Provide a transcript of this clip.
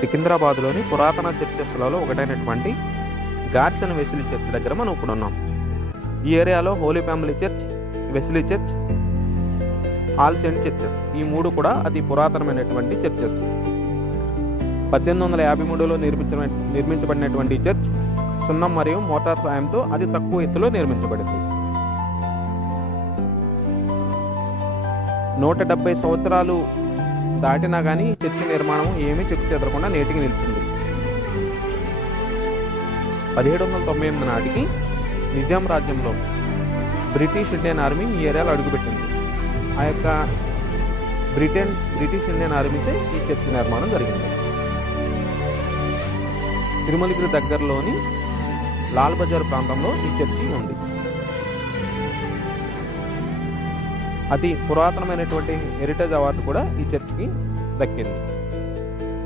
సికింద్రాబాద్లోని పురాతన చర్చెస్లలో ఒకటైనటువంటి గార్సన్ Wesley church దగ్గర మనం ఇప్పుడు ఉన్నాం. ఈ ఏరియాలో holy family church, Wesley church, all saint churches, ఈ మూడు కూడా అతి పురాతనమైనటువంటి చర్చెస్. 1853లో నిర్మించబడినటువంటి ఈ చర్చ్ సున్నం మరియు మోటార్ సాయంతో అతి తక్కువ ఎత్తులో నిర్మించబడింది. 170 సంవత్సరాలు దాటినా కానీ ఈ చర్చి నిర్మాణం ఏమీ చెక్కు చెదరకుండా నేటికి నిలిచింది. 1798 నాటికి నిజాం రాజ్యంలో బ్రిటిష్ ఇండియన్ ఆర్మీ ఈ ఏరియాలో అడుగుపెట్టింది. ఆ యొక్క బ్రిటిష్ ఇండియన్ ఆర్మీచే ఈ చర్చి నిర్మాణం జరిగింది. తిరుమలగిరి దగ్గరలోని లాల్ బజార్ ప్రాంతంలో ఈ చర్చి ఉంది. అతి పురాతనమైనటువంటి హెరిటేజ్ అవార్డు కూడా ఈ చర్చికి దక్కింది.